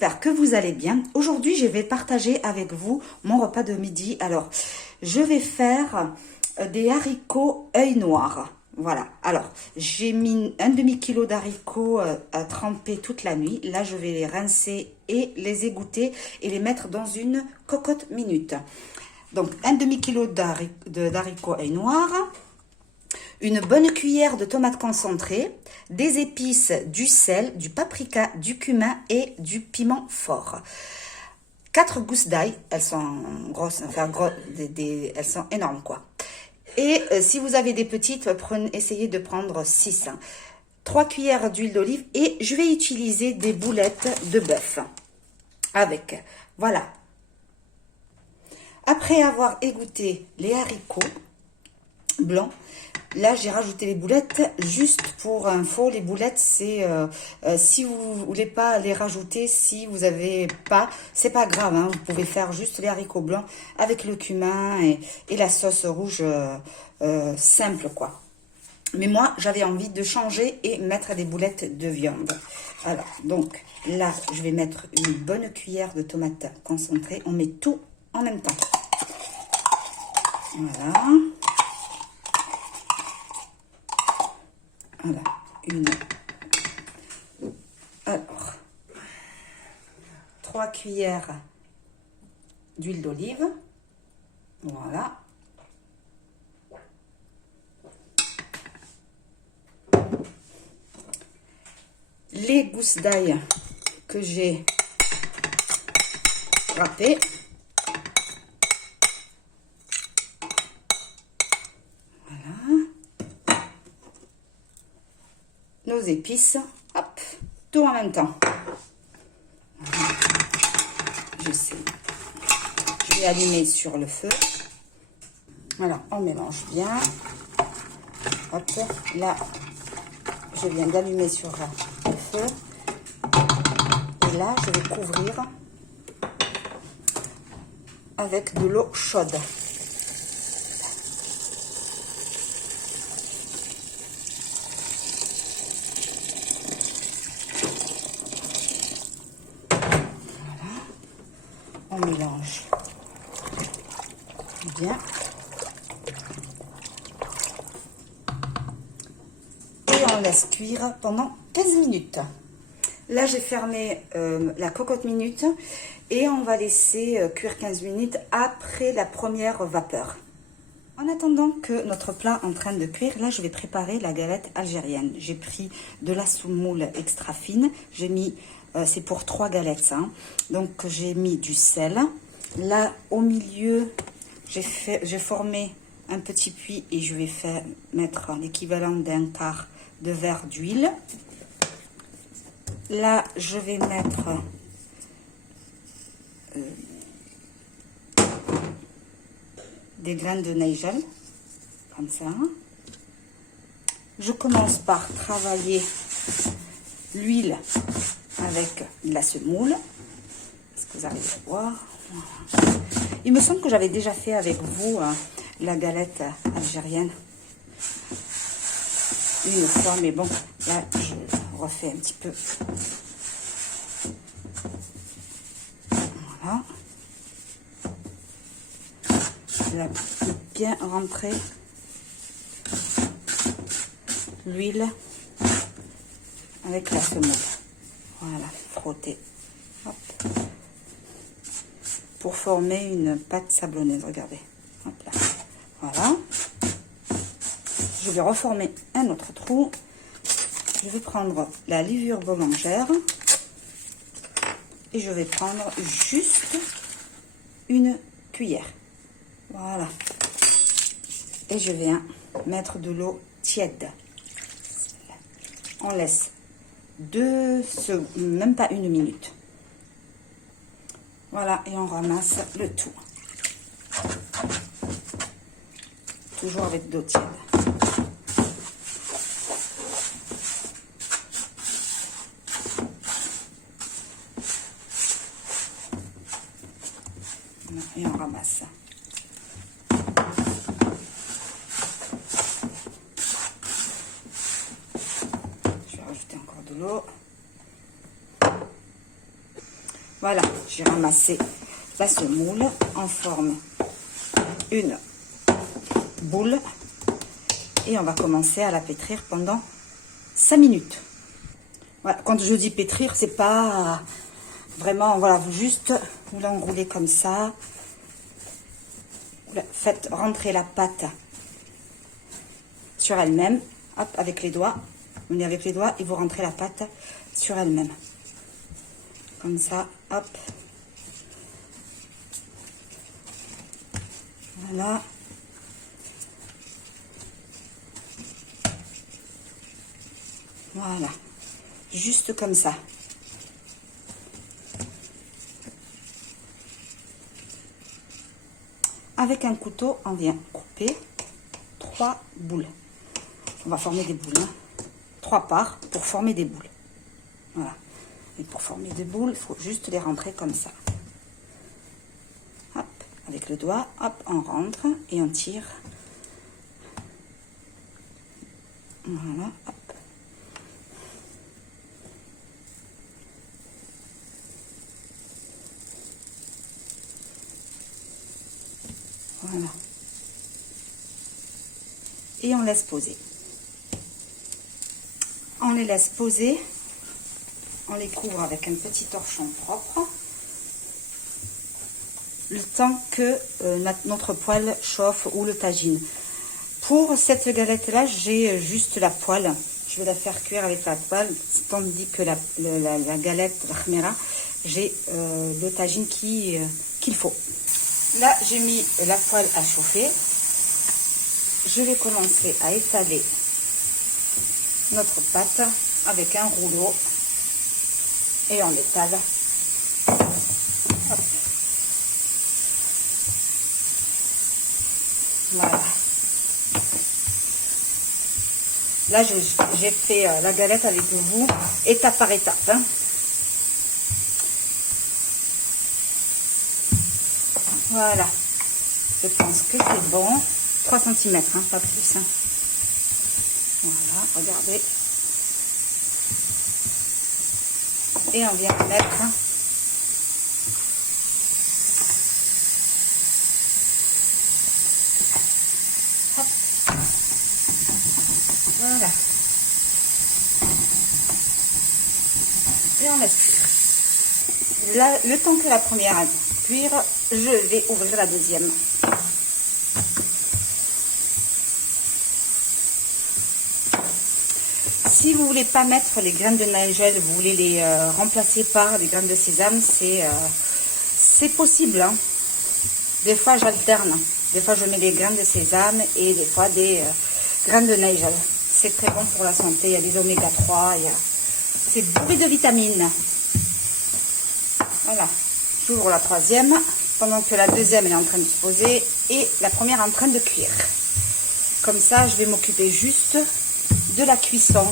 j'espère que vous allez bien. Aujourd'hui, je vais partager avec vous mon repas de midi. Alors, je vais faire des haricots œil noir. Voilà, alors, j'ai mis un demi-kilo d'haricots à tremper toute la nuit. Là, je vais les rincer et les égoutter et les mettre dans une cocotte minute. Donc, un demi-kilo d'haricots œil noir, une bonne cuillère de tomates concentrées, des épices, du sel, du paprika, du cumin et du piment fort. 4 gousses d'ail, elles sont grosses, enfin elles sont énormes quoi. Et si vous avez des petites, essayez de prendre 6. 3 cuillères d'huile d'olive et je vais utiliser des boulettes de bœuf avec. Voilà. Après avoir égoutté les haricots blancs, là j'ai rajouté les boulettes. Juste pour info, les boulettes c'est si vous voulez pas les rajouter, si vous avez pas, c'est pas grave, hein, vous pouvez faire juste les haricots blancs avec le cumin et la sauce rouge simple quoi. Mais moi j'avais envie de changer et mettre des boulettes de viande. Alors donc là je vais mettre une bonne cuillère de tomates concentrées. On met tout en même temps. Voilà. Voilà, alors, 3 cuillères d'huile d'olive, voilà. Les gousses d'ail que j'ai râpées. Nos épices, hop, tout en même temps. Je vais allumer sur le feu. Alors, on mélange bien. Hop, là, je viens d'allumer sur le feu. Et là, je vais couvrir avec de l'eau chaude. On mélange bien et on laisse cuire pendant 15 minutes. Là j'ai fermé la cocotte minute et on va laisser cuire 15 minutes après la première vapeur. En attendant que notre plat est en train de cuire, là je vais préparer la galette algérienne. J'ai pris de la semoule extra fine, j'ai mis c'est pour 3 galettes, hein. Donc j'ai mis du sel. Là au milieu, j'ai formé un petit puits et je vais mettre l'équivalent d'un quart de verre d'huile. Là je vais mettre des graines de nigel, comme ça. Je commence par travailler l'huile avec de la semoule. Est-ce que vous arrivez à voir? Il me semble que j'avais déjà fait avec vous la galette algérienne une fois, mais bon, là je refais un petit peu. Voilà. Là, bien rentrer l'huile avec la semoule. Voilà, frotter. Hop. Pour former une pâte sablonneuse, regardez. Hop là. Voilà. Je vais reformer un autre trou. Je vais prendre la levure boulangère et je vais prendre juste une cuillère. Voilà. Et je viens mettre de l'eau tiède. On laisse même pas 1 minute. Voilà, et on ramasse le tout. Toujours avec de l'eau tiède. Et on ramasse. Je vais rajouter encore de l'eau. Voilà, j'ai ramassé la semoule en forme une boule et on va commencer à la pétrir pendant 5 minutes. Voilà, quand je dis pétrir, c'est pas vraiment, voilà, vous juste vous l'enroulez comme ça. Faites rentrer la pâte sur elle-même, hop, avec les doigts. Vous venez avec les doigts et vous rentrez la pâte sur elle-même. Comme ça, hop. Voilà. Voilà. Juste comme ça. Avec un couteau, on vient couper 3 boules. On va former des boules. 3 parts pour former des boules. Voilà. Et pour former des boules, il faut juste les rentrer comme ça. Hop, avec le doigt, hop, on rentre et on tire. Voilà, hop. Voilà. Et on laisse poser. On les laisse poser. On les couvre avec un petit torchon propre. Le temps que notre poêle chauffe ou le tagine. Pour cette galette-là, j'ai juste la poêle. Je vais la faire cuire avec la poêle, tandis que la galette, la khmera, j'ai le tagine qu'il faut. Là, j'ai mis la poêle à chauffer. Je vais commencer à étaler notre pâte avec un rouleau et on l'étale. Voilà. Là, j'ai fait la galette avec vous, étape par étape. Hein. Voilà. Je pense que c'est bon. 3 cm, hein, pas plus. Hein. Voilà, regardez. Et on vient mettre hop. Voilà. Et on laisse cuire. Là, le temps que la première a cuire, je vais ouvrir la deuxième. Si vous voulez pas mettre les graines de nigel, vous voulez les remplacer par des graines de sésame, c'est possible. Hein. Des fois, j'alterne. Des fois, je mets des graines de sésame et des fois des graines de nigel. C'est très bon pour la santé. Il y a des oméga 3. C'est bourré de vitamines. Voilà. J'ouvre la troisième pendant que la deuxième elle est en train de se poser et la première est en train de cuire. Comme ça, je vais m'occuper juste de la cuisson.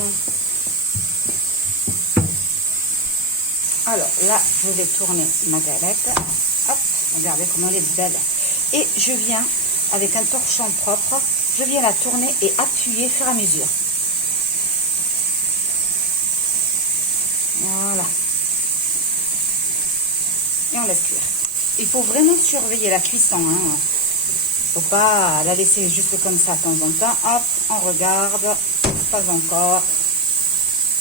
Alors là, je vais tourner ma galette. Hop, regardez comment elle est belle. Et je viens, avec un torchon propre, je viens la tourner et appuyer au fur et à mesure. Voilà. Et on laisse cuire. Il faut vraiment surveiller la cuisson. Hein. Faut pas la laisser juste comme ça de temps en temps. Hop, on regarde. Pas encore.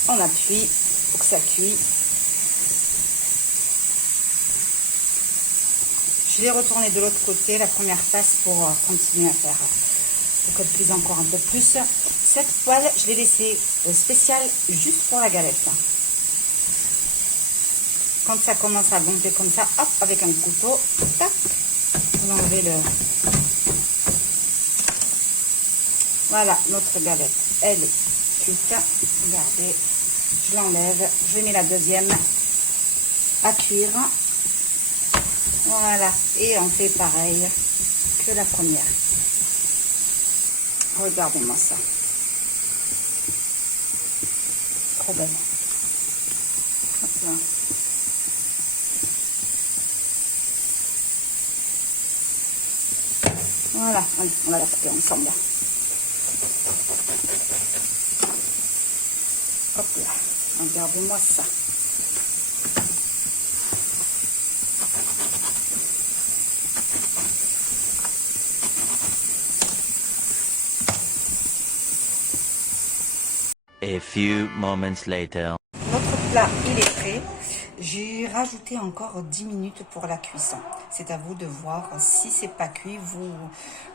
On appuie pour que ça cuise. Je vais retourner de l'autre côté, la première face, pour continuer à faire, pour qu'elle cuise encore un peu plus. Cette poêle, je l'ai laissée spéciale juste pour la galette. Quand ça commence à gonfler comme ça, hop, avec un couteau, tac, vous enlevez le... Voilà, notre galette, elle est cuite. Regardez, je l'enlève, je mets la deuxième à cuire. Voilà, et on fait pareil que la première. Regardez-moi ça. Trop belle. Hop là. Voilà, allez, on va la taper ensemble. Hop là, regardez-moi ça. A few moments later. Notre plat, il est prêt. J'ai rajouté encore 10 minutes pour la cuisson. C'est à vous de voir. Si c'est pas cuit,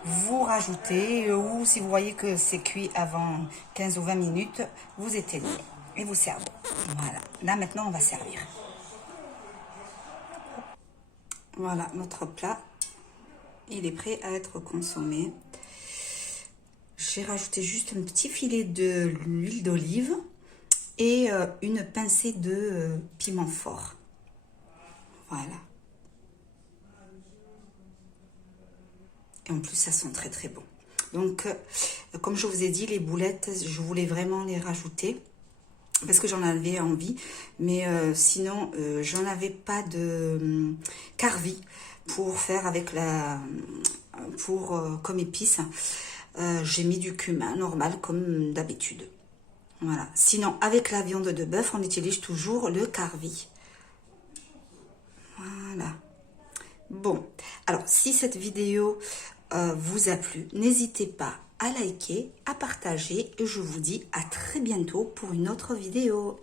vous rajoutez. Ou si vous voyez que c'est cuit avant 15 ou 20 minutes, vous éteignez et vous servez. Voilà. Là, maintenant, on va servir. Voilà, notre plat, il est prêt à être consommé. J'ai rajouté juste un petit filet de l'huile d'olive et une pincée de piment fort. Voilà. Et en plus, ça sent très très bon. Donc, comme je vous ai dit, les boulettes, je voulais vraiment les rajouter parce que j'en avais envie. Mais sinon, j'en avais pas de carvi pour faire avec la... comme épice. J'ai mis du cumin normal comme d'habitude. Voilà. Sinon, avec la viande de bœuf, on utilise toujours le carvi. Voilà. Bon, alors si cette vidéo vous a plu, n'hésitez pas à liker, à partager et je vous dis à très bientôt pour une autre vidéo.